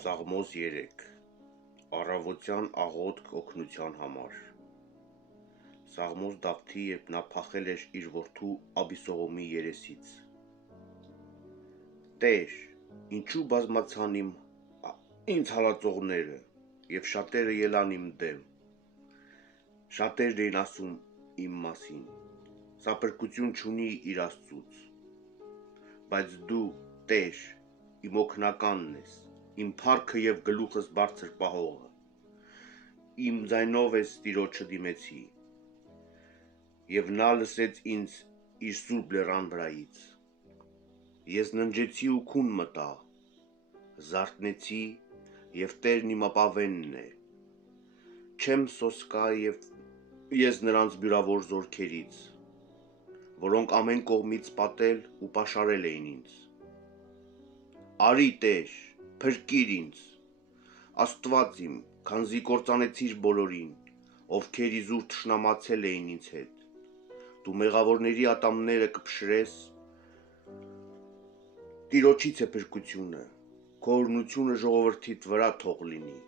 Սաղմոս 3 Առավոտյան աղոթք օգնության համար Սաղմոս Դավթի, երբ նա փախել էր իր որդու Աբիսողոմի երեսից Տեր, ինչու բազմացան ինձ հալածողները և շատերը ելան իմ դեմ Շատերն էին ասում իմ մասին Սա փրկություն չունի իր Աստծուց Բայց դու, Տեր, իմ օգնականն ես Իմ փառքը և գլուխս բարձր պահողը Իմ ձայնով ես Տիրոջը դիմեցի Եվ նա լսեց ինձ իր սուրբ լեռան վրայից Ես ննջեցի ու քուն մտա Զարթնեցի և Տերն իմ ապավենն է Չեմ սոսկա ես նրանց բյուրավոր զորքերից Որոնք ամեն կողմից պատել ու պաշարել էին ինձ Արի Տեր, փրկիր ինձ Աստված իմ, քանզի կործանեցիր բոլորին Ովքեր իզուր թշնամացել էին ինձ հետ Դու մեղավորների ատամները կփշրես Տիրոջից է փրկությունը Քո օրհնությունը ժողովրդիդ վրա թող լինի